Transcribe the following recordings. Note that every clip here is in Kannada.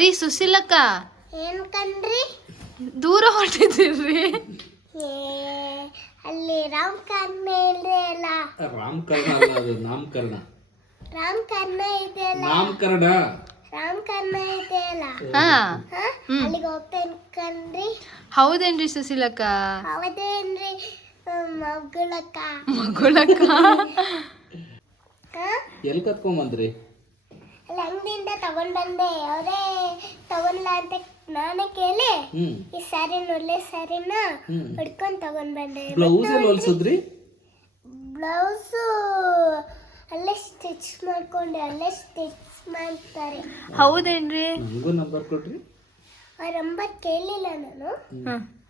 ರೀ ಸುಶೀಲಕ್ಕ. ಏನ್ ಕಣ್ರಿ? ದೂರ ಹೊರಟಿದ್ದೀರಿ ಏ ಅಲ್ಲಿ ರಾಮ್ ಕರ್ಣ ಇಲ್ರಿ ಅಲ್ಲ? ರಾಮಕರಣ ಅಲ್ಲ ಅದು ನಾಮಕರಣ ರಾಮ್ ಕರ್ಣ ಇದೆ ಅಲ್ಲ? ನಾಮಕರಣ ರಾಮ್ ಕರ್ಣ ಇದೆ ಅಲ್ಲ? ಹಾ? ಅಲ್ಲಿಗೆ ಹೋಗ್ತೇನೆ ಕಣ್ರಿ? ಹೌದೇನ್ರಿ ಸುಶೀಲಕ್ಕ? ಹೌದೇನ್ರಿ? ಮಗುಳಕ್ಕ. ಮಗುಳಕ್ಕ. ಎಲ್ಲಿ ಕತ್ಕೊಂಬಂದ್ರಿ ತಗೊಂಡ್ ಬಂದೆ ಅವರೇ ತಗೊಂಡ್ಲ ಅಂತ ನಾನೇ ಕೇಳಿ ಈ ಸ್ಯಾರಿ ಒಳ್ಳೆ ಸ್ಯಾರಿನ ಹೊಡ್ಕೊಂಡ್ ತಗೊಂಡ್ ಬಂದೆ ಬ್ಲೌಸ್ ಎಲ್ಲ ಹೊಲ್ಸಿದ್ರಿ? ಬ್ಲೌಸ್ ಅಲ್ಲೇ ಸ್ಟಿಚ್ ಮಾಡ್ಕೊಂಡೆ ಅಲ್ಲೇ ಸ್ಟಿಚ್ ಮಾಡ್ತಾರೆ. ಹೌದೇನ್ರಿ? ನನಗೂ ನಂಬರ್ ಕೊಟ್ರಿ. ಅವ್ರ ನಂಬರ್ ಕೇಳಿಲ್ಲ ನಾನು.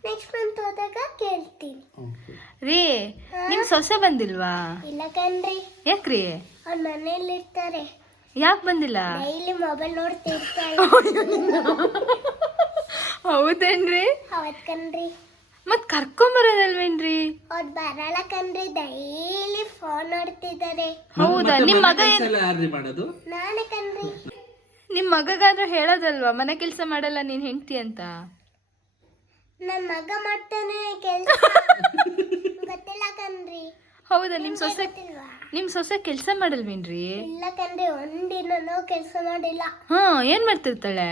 ನೆಕ್ಸ್ಟ್ ಮಂತ್ ಹೋದಾಗ ಕೇಳ್ತೀನಿ. ರೀ ನಿಮ್ ಸೊಸೆ ಬಂದಿಲ್ವಾ? ಇಲ್ಲ ಕಣ್ರಿ. ಯಾಕ್ರಿ? ಅವ್ರ ಮನೇಲಿ ಇರ್ತಾರೆ ಯಾಕೆ ಬಂದಿಲ್ಲ? ಡೈಲಿ ಮೊಬೈಲ್ ಹೌದೇನ್ರಿ? ಅವತ್ ಕಣ್ರಿ. ಮತ್ ಕರ್ಕೊಂಬರೋದಲ್ವೇನ್ರಿ ಅವ್ರು ಬರಲ್ಲ ಕಣ್ರಿ ಡೈಲಿ ಫೋನ್ ನೋಡ್ತಿದ್ದಾರೆ. ಹೌದಾ? ನಿಮ್ ಮಗ ಮಾಡೋದು? ನಾನೇ ಕಣ್ರಿ. ನಿಮ್ ಮಗಗಾದ್ರೂ ಹೇಳೋದಲ್ವಾ? ಮನೆ ಕೆಲಸ ಮಾಡಲ್ಲ ನೀನ್ ಹೆಂಡ್ತಿ ಅಂತ? ನನ್ ಮಗ ಮಾಡ್ತಾನೆ ಕೆಲ್ಸ. ಗೊತ್ತಿಲ್ಲ ಕಣ್ರಿ. ಹೌದಾ? ನಿಮ್ ಸೊಸೆ ನಿಮ್ ಸೊಸೆ ಕೆಲಸ ಮಾಡಲ್ವೇನ್ರಿ? ಇಲ್ಲ ಕಣ್ರಿ ಒಂದಿನನೂ ಕೆಲಸ ಮಾಡಿಲ್ಲ. ಹಾ ಏನ್ ಮಾಡ್ತಿರ್ತಾಳೆ?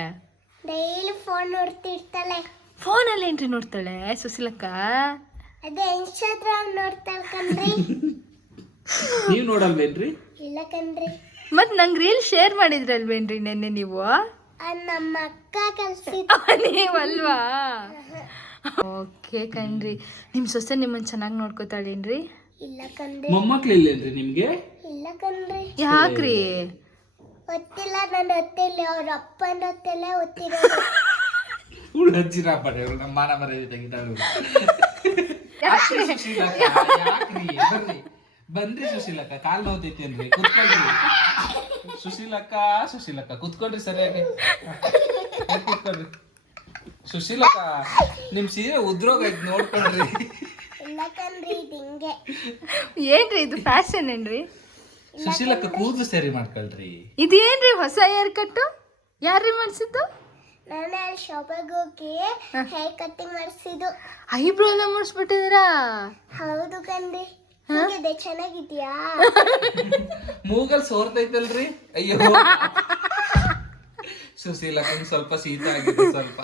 ಡೈಲಿ ಫೋನ್ ನೋಡ್ತಿರ್ತಾಳೆ. ಅಲ್ಲಿ ಏನ್ರಿ ನೋಡ್ತಾಳೆ ಸುಶೀಲಕ್ಕ. ಅದೇ ಇನ್ಸ್ಟಾಗ್ರಾಮ್ ನೋಡ್ತಾಳೆ ಕಣ್ರಿ. ನೀವ್ ನೋಡಲ್ವೇನ್ರಿ? ಇಲ್ಲ ಕಣ್ರಿ. ಮತ್ ನಂಗ್ ರೀಲ್ ಶೇರ್ ಮಾಡಿದ್ರಲ್ವೇನ್ರಿ ನೆನ್ನೆ ನೀವು? ಅದ್ ನಮ್ಮ ಅಕ್ಕ ಕಲ್ಸಿದ್ ನೀವಲ್ವಾ? ಓಕೆ ಕಣ್ರಿ. ನಿಮ್ ಸೊಸೆ ನಿಮ್ಮನ್ನ ಚೆನ್ನಾಗಿ ನೋಡ್ಕೋತಾಳೇನ್ರಿ? ಇಲ್ಲ ಕಣ್ರಿ. ಮೊಮ್ಮಕ್ಳು ಇಲ್ಲೇನ್ರಿ ನಿಮ್ಗೆ? ಇಲ್ಲ ಕಣ್ರಿ. ಯಾಕ್ರಿ? ಗೊತ್ತಿಲ್ಲ ನನ್ನ ಹೊತ್ತಿಲ್ಲ ಅವ್ರ ಅಪ್ಪನ ಹೊತ್ತೆಲ್ಲ ಗೊತ್ತಿರೋದು ಉಳ್ಳಜ್ಜಿರ ಪಡೆ ನಮ್ಮ ಮಾನ ಮರ್ಯಾದೆ ತೆಗಿತಾರು ಸುಶೀಲಕ್ಕ ಯಾಕ್ರಿ? ಬರ್ರಿ. ಬನ್ರಿ ಸುಶೀಲಕ್ಕ ಕಾಲ್ ನೋವ್ತೈತೇನ್ರಿ ಕುತ್ಕೊಳ್ರಿ. ಸುಶೀಲಕ್ಕ ಸುಶೀಲಕ್ಕ ಕುತ್ಕೊಳ್ರಿ ಸರಿಯಾಗಿ. ಕುತ್ಕೊಳ್ರಿ. ಸುಶೀಲಕ್ಕ ನಿಮ್ ಸೀರೆ ಉದ್ರೋಗ ನೋಡ್ಕೊಳ್ರಿ. ಏನ್ರಿ ಇದು ಫ್ಯಾಷನ್ ಏನ್ರಿ? ಸುಶೀಲಕ್ಕ ಕೂದಲು ಸರಿ ಮಾಡ್ಕೊಳ್ರಿ. ಇದೇನ್ರಿ ಹೊಸ ಹೇರ್ ಕಟ್ಟು ಯಾರ್ರಿ ಮಾಡ್ಸಿದ್ದು? ನಾನು ಶಾಪಿಗೆ ಹೋಗಿ ಹೇರ್ ಕಟ್ಟಿಂಗ್ ಮಾಡಿಸಿದ್ದು. ಐಬ್ರೋ ಎಲ್ಲ ಮಾಡಿಸ್ಬಿಟ್ಟಿದ್ದೀರಾ ಹೌದು ಕಣ್ರಿ ಹೇಗಿದೆ ಚೆನ್ನಾಗಿದ್ಯಾ? ಮೂಗಲ್ ಸೋರ್ತೈತಲ್ರಿ ಅಯ್ಯೋ. ಸುಶೀಲಕ್ಕ ಸ್ವಲ್ಪ ಶೀತ ಆಗಿದೆ ಸ್ವಲ್ಪ.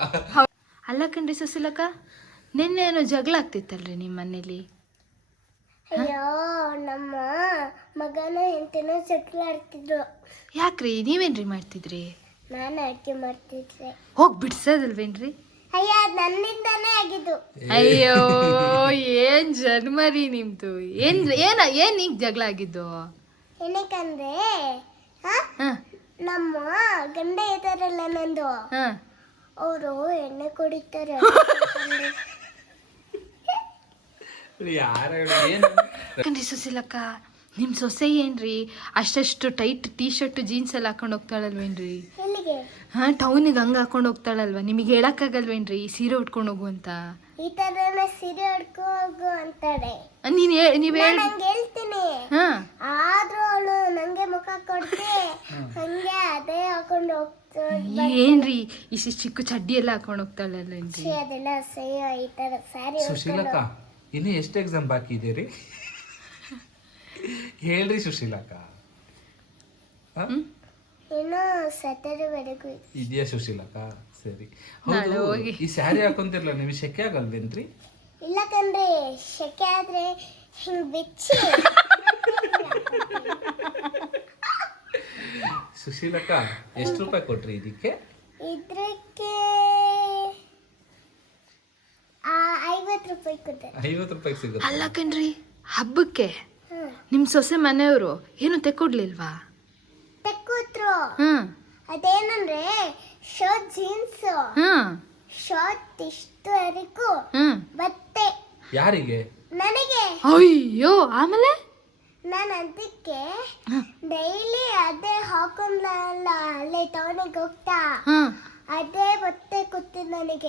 ಅಲ್ಲ ಕಣ್ರಿ ಸುಶೀಲಕ್ಕ ನಿನ್ನೆ ಏನೋ ಜಗಳ ಆಗ್ತಿತ್ತಲ್ರಿ ನಿಮ್ಮ ಮನೇಲಿ? ಅಯ್ಯೋ ನಮ್ಮ ಮಗನ ಜಗಳ ಆಡ್ತಿದ್ರು. ಯಾಕ್ರಿ? ನೀವೇನ್ರಿ ಮಾಡ್ತಿದ್ರಿ? ನಾನು ಅಡುಗೆ ಮಾಡ್ತಿದ್ರೆ ಹೋಗಿ ಬಿಡ್ಸೋದಲ್ವೇನ್ರಿ? ಅಯ್ಯ ನನ್ನಿಂದಾನೇ ಆಗಿದ್ದು. ಅಯ್ಯೋ ಏನ್ ಜನ್ಮ ರೀ ನಿಮ್ದು? ಏನ್ ಏನ ಏನ್ ಈಗ ಜಗಳ ಆಗಿದ್ದು? ಏನಕ್ಕಂದ್ರೆ ಹಾ? ಹ. ನಮ್ಮ ಗಂಡ ಇದಾರಲ್ಲ ನಂದು. ಹ. ಅವರು ಎಣ್ಣೆ ಕುಡಿತಾರೆ. ಯಾರ ಸುಶೀಲಕ್ಕ ನಿಮ್ ಸೊಸೆ ಏನ್ರಿ? ಅಷ್ಟಷ್ಟು ಟೈಟ್ ಟೀ ಶರ್ಟ್ ಜೀನ್ಸ್ ಎಲ್ಲ ಹಾಕೊಂಡು ಹೋಗ್ತಾಳಲ್ವೇನ್ರಿ? ಹಾ ಟೌನಿಗೆ ಹಂಗ ಹಾಕೊಂಡು ಹೋಗ್ತಾಳಲ್ವಾ? ನಿಮಗೆ ಹೇಳಕ್ಕಾಗಲ್ವೇನ್ರಿ ಸೀರೆ ಉಟ್ಕೊಂಡು ಹೋಗು ಅಂತ? ಈ ತರನ ಸೀರೆ ಉಡ್ಕೊ ಅಂತಾರೆ ನೀನ್ ನೀವ್ ಹೇಳ್ತೀನಿ. ಹಾ. ಆದ್ರೂ ಅವಳು ನಂಗೆ ಮುಖ ಕೊಡ್ತಿ. ಹಂಗೆ ಅದೇ ಹಾಕೊಂಡು ಹೋಗ್ತಾಳೆ ಏನ್ರಿ ಇಷ್ಟು ಚಿಕ್ಕ ಚಡ್ಡಿ ಎಲ್ಲ ಹಾಕೊಂಡು ಹೋಗ್ತಾಳಲ್ವೇನ್ರಿ? ಅದೆಲ್ಲ ಸೈ ಈ ತರ ಸ್ಯಾರಿ ಸುಶೀಲಕ್ಕ ಇನ್ನು ಎಷ್ಟು ಎಕ್ಸಾಮ್ ಬಾಕಿ ಇದೆ ರೀ ಹೇಳ್ರಿ ಸುಶೀಲಕ್ಕ. ಇದೆಯಾ ಸುಶೀಲಕ್ಕ? ಸರಿ. ಹೌದು ಹೋಗಿ. ಈ ಸ್ಯಾರಿ ಹಾಕೊಂತಿರ್ಲ ನಿಮಗೆ ಶೆಕೆ ಆಗಲ್ವೇನ್ರಿ? ಇಲ್ಲ ಕಣ್ರಿ ಶೆಕೆ ಆದ್ರೆ ಹಿಂಗ್ ಬಿಚ್ಚಿ. ಸುಶೀಲಕ್ಕ ಎಷ್ಟು ರೂಪಾಯಿ ಕೊಟ್ರಿ ಇದಕ್ಕೆ ಇದ್ರಕ್ಕೆ ಆ, ಐವತ್ತು ರೂಪಾಯಿ ಸಿಗುತ್ತೆ. ಅಲ್ಲ ಕಣ್ರಿ ಹಬ್ಬಕ್ಕೆ ನಿಮ್ಮ ನಿಮ್ ಸೊಸೆ ಮನೆಯವರು ಏನು ತೆಕ್ಕೊಡ್ಲಿಲ್ವಾ? ತೆಕ್ಕೋತ್ರು ಹ್ಮ್. ಅದೇನಂದ್ರೆ ಶರ್ಟ್ ಜೀನ್ಸ್ ಹ್ಮ್. ಶರ್ಟ್ ಇಷ್ಟುವರೆಗೂ ಹ್ಮ್. ಬತ್ತೆ ಯಾರಿಗೆ? ನನಗೆ. ಅಯ್ಯೋ ಆಮೇಲೆ? ನಾನು ಅದಕ್ಕೆ ಡೈಲಿ ಅದೇ ಹಾಕೊಂಡ್ಲಲ್ಲ ಅಲ್ಲೇ ಟೌನಿಗೆ ಹೋಗ್ತಾ. ಹ್ಮ್. ಅದೇ ಬತ್ತೆ ನನಗೆ.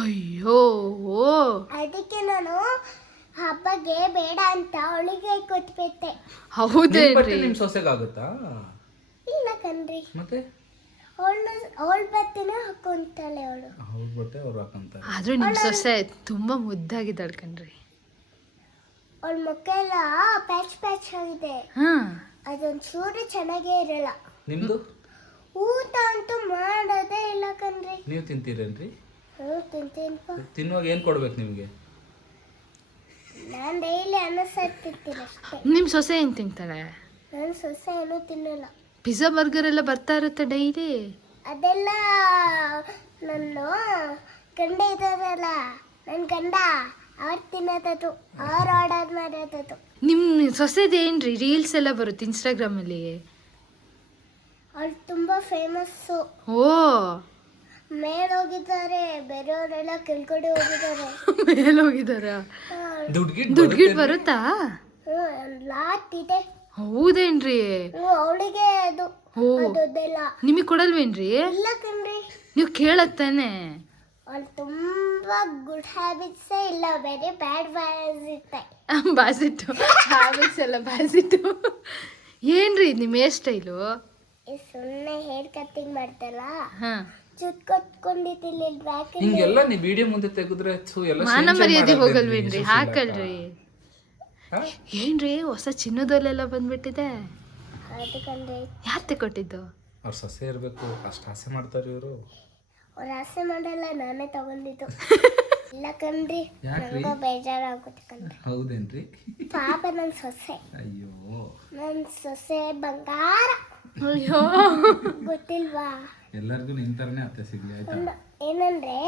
ಅಯ್ಯೋ. ಓ ಅದಕ್ಕೆ ನಾನು ಹಬ್ಬಗೆ ಬೇಡ ಅಂತ ಅವಳಿಗೆ ಕೊಟ್ಬಿಟ್ಟೆ. ಹೌದೇ ಬಟ್ಟೆ ಹೌದೇನ್ರಿ ನಿಮ್ ಸೊಸೆಗಾಗುತ್ತಾ ಇಲ್ಲ ಕಣ್ರಿ. ಮತ್ತೆ? ಅವಳು ಅವಳ ಬಟ್ಟೆನ ಹಾಕೊಂತಾಳೆ ಅವಳು. ಅವ್ರ ಬಟ್ಟೆ ಅವ್ರು ಹಾಕೊಂತಾರೆ. ಆದ್ರೂ ನಿಮ್ ಸೊಸೆ ತುಂಬಾ ಮುದ್ದಾಗಿದ್ದಾಳ್ ಕಣ್ರಿ. ಅವಳ ಮುಖ ಎಲ್ಲ ಪ್ಯಾಚ್ ಪ್ಯಾಚ್ ಆಗಿದೆ. ಹಾ. ಅದೊಂದು ಚೂರು ಚೆನ್ನಾಗೇ ಇರಲ್ಲ. ನಿಮ್ದು? ಊಟ ಅಂತೂ ಮಾಡೋದೇ ಇಲ್ಲ ಕಣ್ರಿ ನೀವು ತಿಂತೀರೇನ್ರಿ? ತಿನ್ನುವಾಗ ಏನು ಕೊಡ್ಬೇಕು ನಿಮಗೆ? ನಾನು ಡೈಲಿ ಅನ್ನ ಸಾರು ತಿಂತೀನಿ ಅಷ್ಟೇ. ನಿಮ್ ಸೊಸೆ ಏನು ತಿಂತಾಳೆ? ನನ್ನ ಸೊಸೆ ಏನೂ ತಿನ್ನಲ್ಲ. ಪಿಜ್ಜಾ ಬರ್ಗರ್ ಎಲ್ಲ ಬರ್ತಾ ಇರುತ್ತೆ ಡೈಲಿ? ಅದೆಲ್ಲ ನನ್ನ ಗಂಡ ಇದ್ದಾರಲ್ಲ ನನ್ನ ಗಂಡ ಅವ್ರು ತಿನ್ನೋದದು ಅವ್ರು ಆರ್ಡರ್ ಮಾಡೋದದು. ನಿಮ್ಮ ಸೊಸೆದು ಏನ್ರಿ ರೀಲ್ಸ್ ಎಲ್ಲ ಬರುತ್ತೆ ಇನ್ಸ್ಟಾಗ್ರಾಮ್ ಅಲ್ಲಿ? ಅವ್ಳು ತುಂಬ ಫೇಮಸ್ಸು ಓ. ಮೇಲೆ ಹೋಗಿದ್ದಾರೆ ಬೇರೆಯವರೆಲ್ಲ ಕೆಳಗಡೆ ಹೋಗಿದ್ದಾರೆ. ಮೇಲೆ ಹೋಗಿದಾರ ದುಡ್ಡು ಗಿಡ್ ಬರುತ್ತಾ? ಹ್ಞೂ ಲಾಟ್ ಇದೆ. ಹೌದೇನ್ರಿ? ಅವಳಿಗೆ ಅದು ಓ ಅದೆಲ್ಲ ನಿಮಗ್ ಕೊಡಲ್ವೇನ್ರಿ? ಇಲ್ಲ ಕಣ್ರಿ. ನೀವು ಕೇಳತ್ತಾನೆ. ಅವಳು ತುಂಬ ಗುಡ್ ಹ್ಯಾಬಿಟ್ಸೇ ಇಲ್ಲ ಬೇರೆ ಬ್ಯಾಡ್ ಬ್ಯಾಡ್ಸ್ ಇರ್ತಾయి ಬಾಸಿಟ್ಟು. ಹ್ಯಾಬಿಟ್ಸ್ ಎಲ್ಲ ಬಾಸಿಟ್ಟು. ಏನ್ರಿ ನಿಮ್ಮ ಹೇರ್ ಸ್ಟೈಲು ಸುಮ್ಮನೆ ಹೇರ್ ಕಟ್ಟಿಂಗ್ ಮಾಡ್ತಲ್ಲ? ಹಾ. ಕೊಟ್ಕೊಂಡಿದ್ದಿಲ್ಲ ಬ್ಯಾಕ್ ಹಿಂಗೆಲ್ಲ ನೀ ವಿಡಿಯೋ ಮುಂದೆ ತೆಗೆದ್ರೆ ಥು, ಎಲ್ಲ ಮಾನ ಮರ್ಯಾದೆ ಮಾಡೋದು ಹೋಗಲ್ವೇನ್ರಿ? ಹಾಕಲ್ರಿ. ಹಾ? ಏನ್ರಿ ಹೊಸ ಚಿನ್ನದಲ್ಲೆಲ್ಲ ಬಂದ್ಬಿಟ್ಟಿದೆ? ಅದಕ್ಕಂದ್ರೆ ಯಾತೆ ಕೊಟ್ಟಿದ್ದು ಅವ್ರ ಸೊಸೆ ಇರಬೇಕು ಅಷ್ಟು ಆಸೆ ಮಾಡ್ತಾರೆ ಇವರು. ಅವ್ರ ಆಸೆ ಮಾಡಲ್ಲ ನಾನೇ ತಗೊಂಡಿದ್ದು. ಇಲ್ಲ ಕಣ್ರಿ ಯಾಕ್ರಿ? ನಂಗೂ ಬೇಜಾರಾಗುತ್ತೆ ಕಣ್ರಿ ಹೌದೇನ್ರಿ? ಪಾಪ ನನ್ನ ಸೊಸೆ. ಅಯ್ಯೋ. ನನ್ನ ಸೊಸೆ ಬಂಗಾರ. ಅಯ್ಯೋ. ಗೊತ್ತಿಲ್ವಾ? ಎಲ್ಲರಿಗೂ ನಿನ್ ತರನೇ ಅತ್ತೆ ಸಿಗ್ಲಿ ಆಯ್ತಾ? ಏನಂದ್ರೆ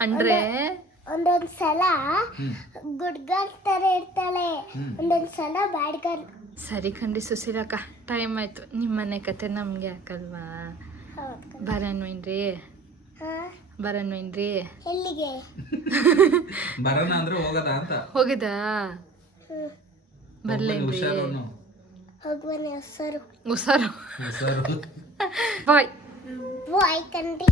ಅಂದ್ರೆ? ಒಂದು ಒಂದೊಂದ್ ಸಲ ಗುಡ್ ಗರ್ಲ್ ತರ ಇರ್ತಾಳೆ. ಒಂದೊಂದ್ ಸಲ ಬ್ಯಾಡ್ ಗರ್ಲ್ ಸರಿ ಖಂಡಿ ಸುಶೀಲಕ್ಕ ಟೈಮ್ ಆಯ್ತು. ನಿಮ್ಮ ಮನೆ ಕತೆ ನಮ್ಗೆ ಹಾಕಲ್ವಾ? ಬರನ್ವೇನ್ರಿ ಹಾ? ಬರನ್ವೇನ್ರಿ ಎಲ್ಲಿಗೆ? ಬರನ ಅಂದ್ರೆ ಹೋಗದ ಅಂತ. ಹೋಗಿದ? ಬರ್ಲೇನ್ರಿ. ಹೋಗುವನೆ ಹೆಸರು ಹುಷಾರು ಬಾಯ್ ಬಾಯ್ ಕಣ್ರಿ